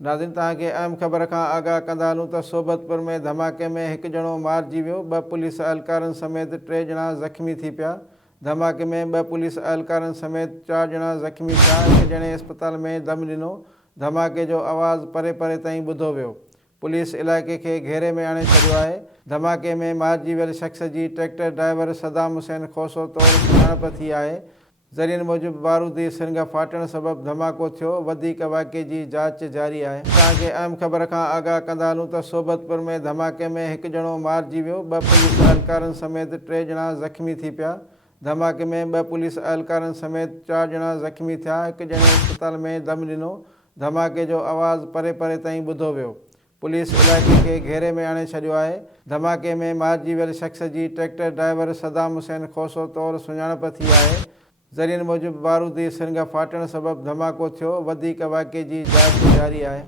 नाज़रीन तव्हांखे अहम ख़बर खां आगाह कंदा हलूं त सोबतपुर में धमाके में हिकु ॼणो मारिजी वियो। 2 पुलिस एहलकारनि समेत 3 ॼणा ज़ख़्मी थी पिया। धमाके में 2 पुलिस एहलकारनि समेत 4 ॼणा ज़ख़्मी थिया। हिकु ॼणे अस्पताल में दम ॾिनो। धमाके जो आवाज़ परे परे ताईं ॿुधो वियो। पुलिस इलाइक़े खे घेरे में आणे छॾियो आहे। धमाके में मारिजी वियल शख़्स जी ट्रैक्टर ड्राइवर सदाम हुसैन खोसो तौरु सुञाणप थी आहे। ज़रियनि मूजिबि बारूदी सिरिंग फाटण सबबि धमाको थियो। वधीक वाक़े जी जांच जारी आहे। तव्हांखे अहम ख़बर खां आगाह कंदा हलूं त सोबतपुर में धमाके में हिकु ॼणो मारिजी वियो। 2 पुलिस एहलकारनि समेत 3 ॼणा ज़ख़्मी थी पिया। धमाके में 2 पुलिस एहलकारनि समेत 4 ॼणा ज़ख़्मी थिया। हिकु ॼणे अस्पताल में दम ॾिनो। धमाके जो आवाज़ परे परे ताईं ॿुधो वियो। पुलिस इलाइक़े खे घेरे में आणे छॾियो आहे। धमाके में मारिजी वियल शख़्स जी ट्रैक्टर ड्राइवर सदाम हुसैन खोसो तौरु सुञाणप थी आहे। ज़रियनि मूजिबि बारूदी सिरिंग फाटण सबबि धमाको थियो। वधीक वाक़े जी जांच जारी आहे।